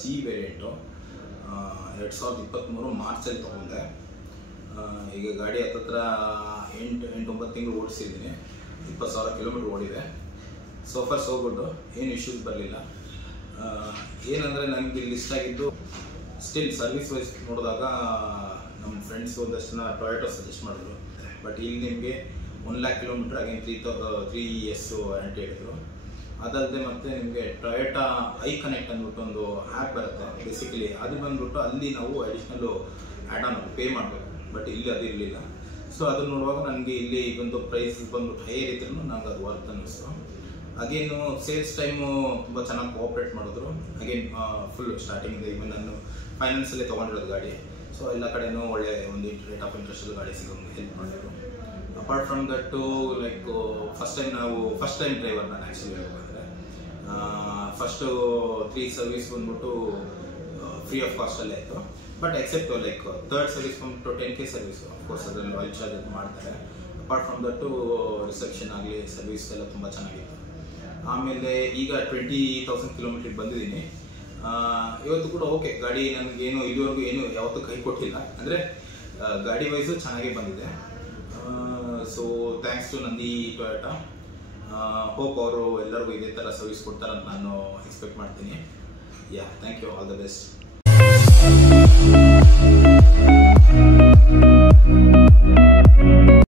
G variant 2023 ಮಾರ್ಚಲ್ಲಿ ತೊಗೊಂಡೆ. ಈಗ ಗಾಡಿ ಹತ್ತತ್ರ 8-9 ತಿಂಗಳು ಓಡಿಸಿದ್ದೀನಿ. 20,000 ಕಿಲೋಮೀಟ್ರ್ ಓಡಿದೆ. ಸೋ ಫಾರ್ ಸೋ ಗುಡ್, ಏನು ಇಶ್ಯೂಸ್ ಬರಲಿಲ್ಲ. ಏನಂದರೆ ನನಗೆ ಇಲ್ಲಿ ಇಷ್ಟ ಆಗಿದ್ದು ಸ್ಟಿಲ್ ಸರ್ವಿಸ್ ವೈಸ್ ನೋಡಿದಾಗ ನಮ್ಮ ಫ್ರೆಂಡ್ಸ್ ಒಂದಷ್ಟು ಜನ ಟೊಯೋಟೋ ಸಜೆಸ್ಟ್ ಮಾಡಿದ್ರು. ಬಟ್ ಇಲ್ಲಿ ನಿಮಗೆ 1 lakh kilometre again 3 years warranty ಹೇಳಿದ್ರು. ಅದಲ್ಲದೆ ಮತ್ತು ನಿಮಗೆ ಟೊಯೋಟಾ ಐ ಕನೆಕ್ಟ್ ಅಂದ್ಬಿಟ್ಟು ಒಂದು ಆ್ಯಪ್ ಬರುತ್ತೆ ಬೇಸಿಕಲಿ. ಅದು ಬಂದ್ಬಿಟ್ಟು ಅಲ್ಲಿ ನಾವು ಅಡಿಷ್ನಲ್ಲು ಆ್ಯಡ್ ಆನ್ ಪೇ ಮಾಡಬೇಕು. ಬಟ್ ಇಲ್ಲಿ ಅದು ಇರಲಿಲ್ಲ. ಸೊ ಅದನ್ನು ನೋಡುವಾಗ ನನಗೆ ಇಲ್ಲಿ ಒಂದು ಪ್ರೈಸ್ ಬಂದ್ಬಿಟ್ಟು ಹೈಯರ್ ಇದ್ರೂ ನಂಗೆ ಅದು ವರ್ತ್ ಅನ್ನಿಸ್ತು. ಅಗೇನು ಸೇಲ್ಸ್ ಟೈಮು ತುಂಬ ಚೆನ್ನಾಗಿ ಕೋಆಪ್ರೇಟ್ ಮಾಡಿದ್ರು. ಅಗೇನ್ ಫುಲ್ ಸ್ಟಾರ್ಟಿಂಗಿಂದ ಇವನ್ ನಾನು ಫೈನಾನ್ಸಲ್ಲೇ ತೊಗೊಂಡಿರೋದು ಗಾಡಿ. ಸೊ ಎಲ್ಲ ಕಡೆಯೂ ಒಳ್ಳೆ ಒಂದು ರೇಟ್ ಆಫ್ ಇಂಟ್ರೆಸ್ಟಲ್ಲಿ ಗಾಡಿ ಸಿಗೋಂಗೆ ಹೆಲ್ಪ್ ಮಾಡಿದ್ರು. Apart from that like first time driver ನಾನು ಆ್ಯಕ್ಚುಲಿ ಹೇಳ್ಬೇಕಂದ್ರೆ ಫಸ್ಟು 3 ಸರ್ವಿಸ್ ಬಂದ್ಬಿಟ್ಟು ಫ್ರೀ ಆಫ್ ಕಾಸ್ಟಲ್ಲೇ ಆಯಿತು. But except like 3rd service ಬಂದ್ಬಿಟ್ಟು 10K ಸರ್ವಿಸು. ಅಫ್ಕೋರ್ಸ್ ಅದರಲ್ಲಿ ಆಯಿಲ್ ಚಾರ್ಜ್ ಅದು ಮಾಡ್ತಾರೆ. ಅಪಾರ್ಟ್ ಫ್ರಮ್ ದಟ್ಟು ರಿಸೆಪ್ಷನ್ ಆಗಲಿ ಸರ್ವಿಸ್ ಎಲ್ಲ ತುಂಬ ಚೆನ್ನಾಗಿತ್ತು. ಆಮೇಲೆ ಈಗ 20,000 ಕಿಲೋಮೀಟ್ರಿಗೆ ಬಂದಿದ್ದೀನಿ. ಇವತ್ತು ಕೂಡ ಓಕೆ, ಗಾಡಿ ನನಗೇನು ಇದುವರೆಗೂ ಏನು ಯಾವತ್ತೂ ಕೈ ಕೊಟ್ಟಿಲ್ಲ. ಅಂದರೆ ಗಾಡಿ ವೈಸು ಚೆನ್ನಾಗೇ ಬಂದಿದೆ. So thanks to Nandi Toyota. Hope ಅವರು ಎಲ್ಲರಿಗೂ ಇದೇ ಥರ ಸರ್ವಿಸ್ ಕೊಡ್ತಾರಂತ ನಾನು ಎಕ್ಸ್ಪೆಕ್ಟ್ ಮಾಡ್ತೀನಿ. Yeah, thank you, all the best.